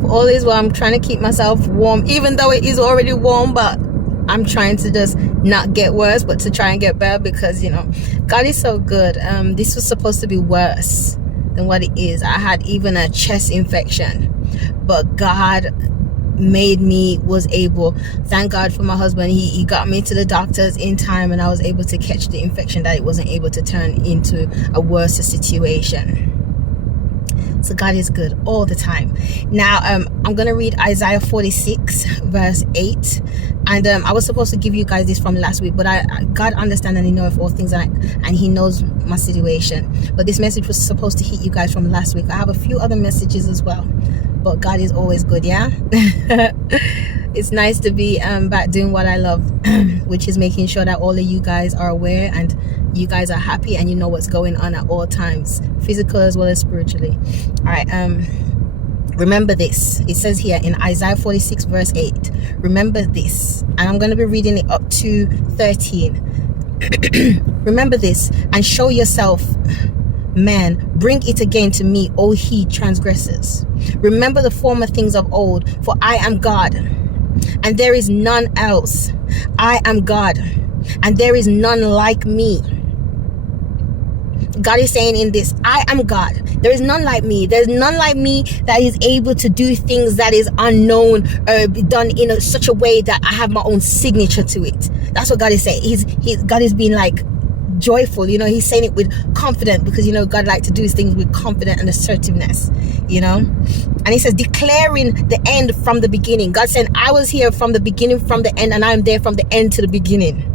always while I'm trying to keep myself warm, even though it is already warm, but I'm trying to just not get worse, but to try and get better, because, you know, God is so good. This was supposed to be worse than what it is. I had even a chest infection, but God was able, thank God for my husband, he got me to the doctors in time, and I was able to catch the infection, that it wasn't able to turn into a worse situation. So God is good all the time. Now I'm gonna read Isaiah 46 verse 8, and I was supposed to give you guys this from last week, but God understands and he knows all things, and he knows my situation, but this message was supposed to hit you guys from last week. I have a few other messages as well, but God is always good. Yeah. It's nice to be back doing what I love, which is making sure that all of you guys are aware and you guys are happy and you know what's going on at all times, physical as well as spiritually. All right, remember this. It says here in Isaiah 46 verse 8, remember this, and I'm going to be reading it up to 13. Remember this and show yourself, man, bring it again to me, O he transgressors. Remember the former things of old, for I am God, and there is none else. I am God, and there is none like me. God is saying in this, I am God. There is none like me. There's none like me that is able to do things that is unknown or done in such a way that I have my own signature to it. That's what God is saying. God is being like joyful, you know. He's saying it with confidence, because, you know, God likes to do his things with confidence and assertiveness, you know. And he says, declaring the end from the beginning. God said, I was here from the beginning, from the end, and I'm there from the end to the beginning.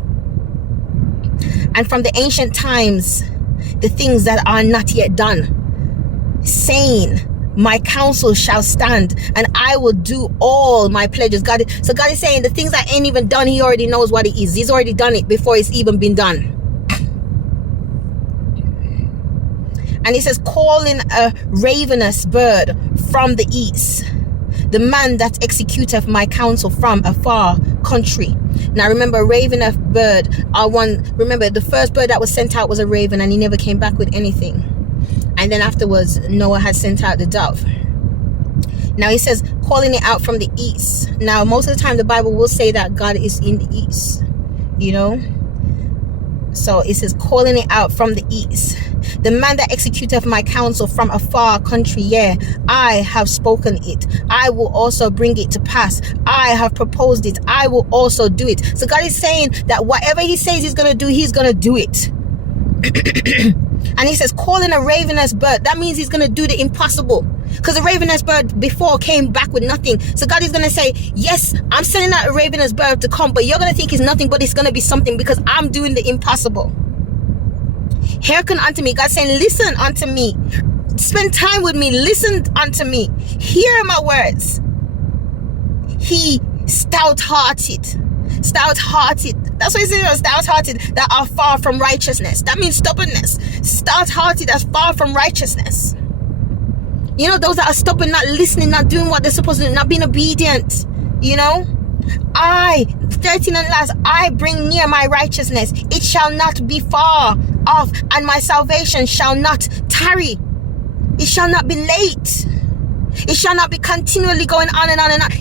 And from the ancient times, the things that are not yet done, saying, my counsel shall stand, and I will do all my pledges. So God is saying the things that ain't even done, he already knows what it is. He's already done it before it's even been done. And he says, calling a ravenous bird from the east, the man that executeth my counsel from a far country. Now remember, ravenous bird remember the first bird that was sent out was a raven, and he never came back with anything. And then afterwards, Noah had sent out the dove. Now he says, calling it out from the east. Now most of the time the Bible will say that God is in the east, you know. So it says, calling it out from the east, the man that executeth my counsel from a far country. Yeah, I have spoken it. I will also bring it to pass. I have proposed it. I will also do it. So God is saying that whatever he says he's going to do, he's going to do it. And he says, calling a ravenous bird, that means he's going to do the impossible, because the ravenous bird before came back with nothing. So God is going to say, yes, I'm sending out a ravenous bird to come, but you're going to think it's nothing, but it's going to be something, because I'm doing the impossible. Hearken unto me. God's saying, listen unto me, spend time with me, listen unto me, hear my words. He stout-hearted, that's what he says, stout-hearted that are far from righteousness. That means stubbornness. Stout-hearted, that's far from righteousness. You know, those that are stubborn, not listening, not doing what they're supposed to do, not being obedient, you know. 13 and last, I bring near my righteousness, it shall not be far off, and my salvation shall not tarry. It shall not be late. It shall not be continually going on and on and on.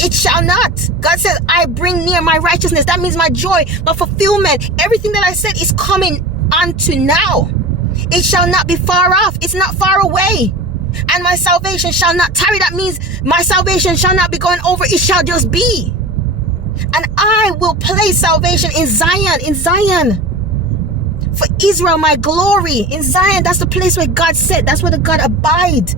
It shall not. God says, I bring near my righteousness. That means my joy, my fulfillment. Everything that I said is coming unto now. It shall not be far off. It's not far away. And my salvation shall not tarry. That means my salvation shall not be going over. It shall just be. And I will place salvation in Zion. For Israel, my glory. In Zion, that's the place where God said. That's where the God abide.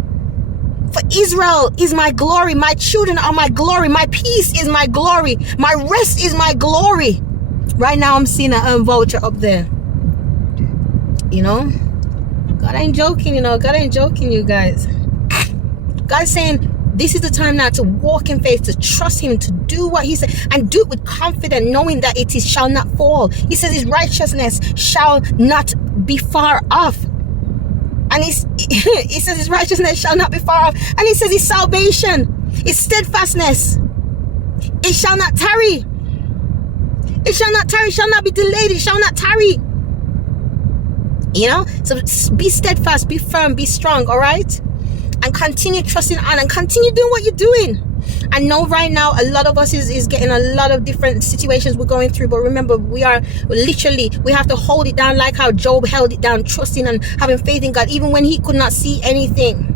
For Israel is my glory. My children are my glory. My peace is my glory. My rest is my glory. Right now, I'm seeing a vulture up there. You know, God ain't joking, you know. God ain't joking, you guys. God's saying, this is the time now to walk in faith, to trust him, to do what he said, and do it with confidence, knowing that it is shall not fall. He says his righteousness shall not be far off. And he says his righteousness shall not be far off. And he says his salvation, his steadfastness, it shall not tarry. It shall not tarry, shall not be delayed, it shall not tarry. You know, so be steadfast, be firm, be strong, all right? and continue trusting on and continue doing what you're doing. I know right now a lot of us is getting a lot of different situations we're going through, but remember, we have to hold it down like how Job held it down, trusting and having faith in God even when he could not see anything.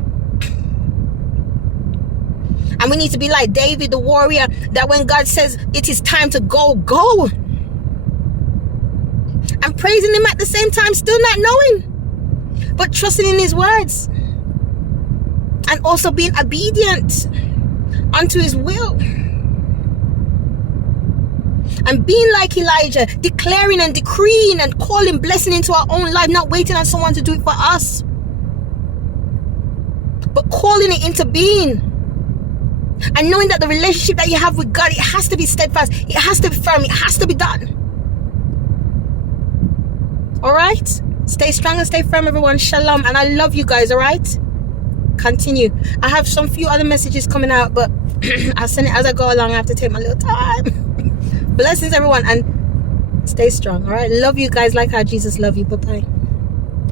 And we need to be like David the warrior, that when God says it is time to go, go. And praising him at the same time, still not knowing, but trusting in his words. And also being obedient unto his will. And being like Elijah, declaring and decreeing and calling blessing into our own life, not waiting on someone to do it for us, but calling it into being. And knowing that the relationship that you have with God, it has to be steadfast, it has to be firm, it has to be done. All right, stay strong and stay firm, everyone. Shalom, and I love you guys. All right, continue. I have some few other messages coming out, but I'll send it as I go along. I have to take my little time. Blessings, everyone, and stay strong. All right, love you guys like how Jesus loved you. Bye bye.